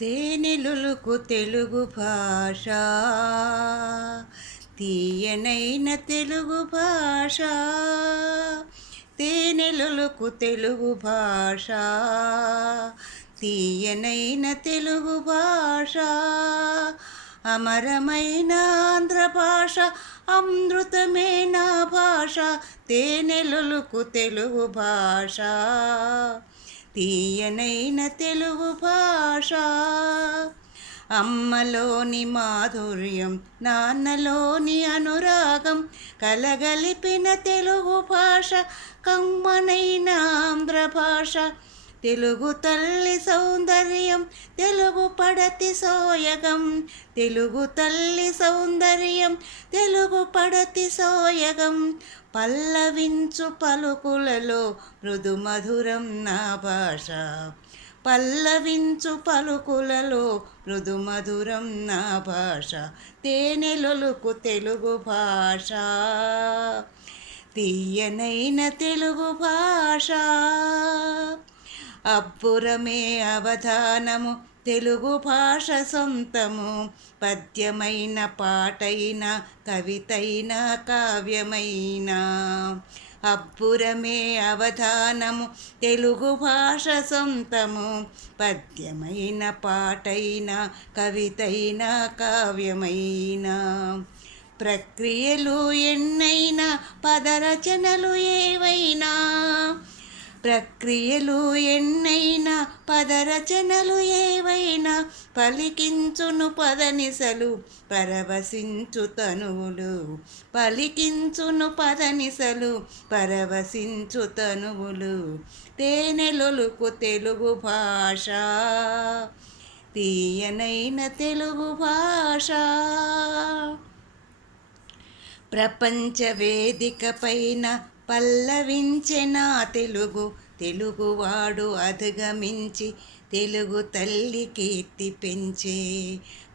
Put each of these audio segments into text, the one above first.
తేనెలులుకు తెలుగు భాష, తీయనైన తెలుగు భాష. తేనెలులుకు తెలుగు భాష, తీయనైన తెలుగు భాష. అమరమైన ఆంధ్ర భాష, అమృతమైన భాష. తేనెలులుకు తెలుగు భాష, తీయనైన తెలుగు భాష. అమ్మలోని మాధుర్యం, నాన్నలోని అనురాగం కలగలిపిన తెలుగు భాష, కమ్మనైన ఆంధ్ర భాష. తెలుగు తల్లి సౌందర్యం, తెలుగు పడతి సోయగం. తెలుగు తల్లి సౌందర్యం, తెలుగు పడతి సోయగం. పల్లవించు పలుకులలో మృదు మధురం నా భాష. పల్లవించు పలుకులలో మృదు మధురం నా భాష. తేనెలొలుకు తెలుగు భాష, తీయనైన తెలుగు భాష. అబ్బురమే అవధానము, తెలుగు భాష సొంతము. పద్యమైన పాటైన, కవితైన, కావ్యమైన. అబ్బురమే అవధానము, తెలుగు భాష సొంతము. పద్యమైన పాటైన, కవితైన, కావ్యమైన. ప్రక్రియలు ఎన్నైనా, పదరచనలు ఏవైనా. ప్రక్రియలు ఎన్నైనా, పదరచనలు ఏవైనా. పలికించును పదనిసలు, పరవశించు తనువులు. పలికించును పదనిసలు, పరవశించు తనువులు. తేనెలొలుకు తెలుగు భాష, తీయనైన తెలుగు భాష. ప్రపంచ వేదిక పైన పల్లవించె నా తెలుగు. తెలుగువాడు అధిగమించి తెలుగు తల్లి కీర్తి పెంచే.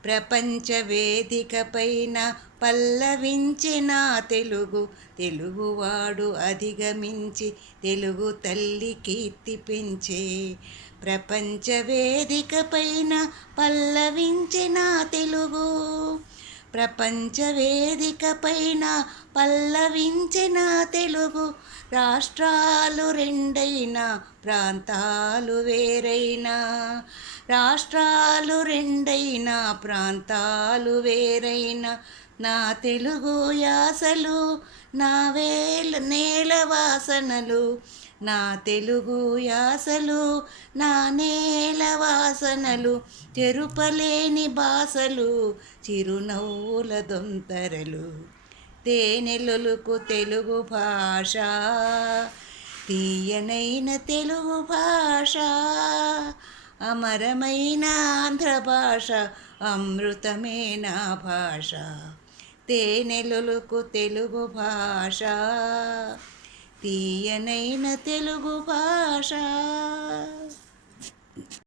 ప్రపంచ వేదిక పైన పల్లవించె నా తెలుగు. తెలుగువాడు అధిగమించి తెలుగు తల్లి కీర్తి పెంచే. ప్రపంచ వేదిక పైన పల్లవించె నా తెలుగు. ప్రపంచ వేదిక పైన పల్లవించె నా తెలుగు. రాష్ట్రాలు రెండైనా, ప్రాంతాలు వేరైనా. రాష్ట్రాలు రెండైనా, ప్రాంతాలు వేరైనా. నా తెలుగు యాసలు, నా నేల వాసనలు. నా తెలుగు యాసలు, నా నేల వాసనలు. చెరుపలేని భాషలు, చిరునవ్వుల దొంతరలు. తేనెలొలుకు తెలుగు భాష, తీయనైన తెలుగు భాష. అమరమైన ఆంధ్ర భాష, అమృతమే నా భాష. తేనెలొలుకు తెలుగు భాష, తీయనైన తెలుగు భాష.